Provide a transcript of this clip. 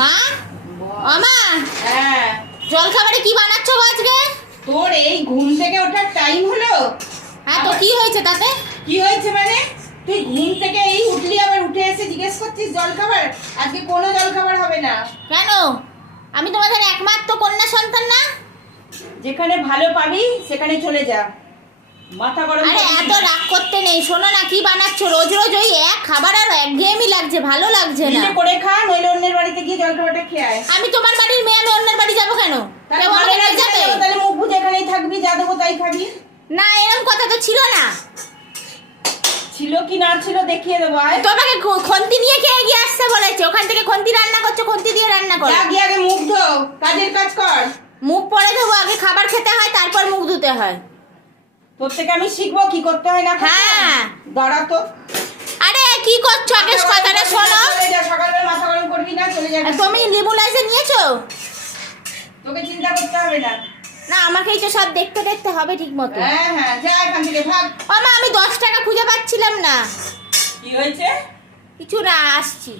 মা, ও মা, হ্যাঁ, জল খাবারে কি বানাচ্ছো গো আজকে? তোর এই ঘুম থেকে ওঠার টাইম হলো? হ্যাঁ, তো কি হয়েছে তাতে? কি হয়েছে মানে? তুই ঘুম থেকে এই উঠলি, আবার উঠে এসে জিজ্ঞেস করছিস জল খাবার? আজকে কোনো জল খাবার হবে না। কেন? আমি তোমাদের একমাত্র কন্যা সন্তান না? যেখানে ভালো পাবি সেখানে চলে যা, মাথা গরম আরে করবি এত না। রাগ করতে নেই, শোনো না, কি বানাচ্ছো? রোজ রোজ ওই এক খাবার, আর একঘেয়েমি লাগছে, ভালো লাগছে না। নিজে করে খা, নইলে অন্যের বাড়িতে গিয়ে জল খাবারটা খেয়ে আয়। আমি তোমার বাড়ির মেয়ে, আমি অন্যের বাড়ি যাবো কেন? তাহলে কেউ ভালো আমাকে নিয়ে লাগছে না যাবে? যাবো, তাহলে মুখ বুঝে এখানেই থাকবি, যা দেবো তাই খাবি। না, এরকম কথা তো ছিল না। ছিল কি না ছিল দেখিয়ে দেবো, আয়। তোমাকে খন্তি নিয়ে খেয়ে গিয়ে আসতে বলেছে, ওখান থেকে খন্তি রান্না করছো, খন্তি দিয়ে রান্না করো। যা গিয়ে আগে মুখ ধো, কাজের কাজ কর। মুখ পরে দেবো, আগে খাবার খেতে হয়, তারপর মুখ ধুতে হয়। তোর থেকে আমি শিখবো কি করতে হয় না করতে হয়। হ্যাঁ। দাঁড়া তো। আরে কি করছো, আগে কথাটা শোনো। চলে যা, সকালবেলা মাথা গরম করবি না, চলে যা। তুমি নেবুলাইজার নিয়েছো? তোকে চিন্তা করতে হবে না। না, আমাকেই তো সব দেখতে দেখতে হবে ঠিক মতো। হ্যাঁ হ্যাঁ, যা এখান থেকে, ভাগ। ও মা, আমি 10 টাকা খুঁজে পাচ্ছিলাম না। কি হয়েছে? কিছু না, আসছি।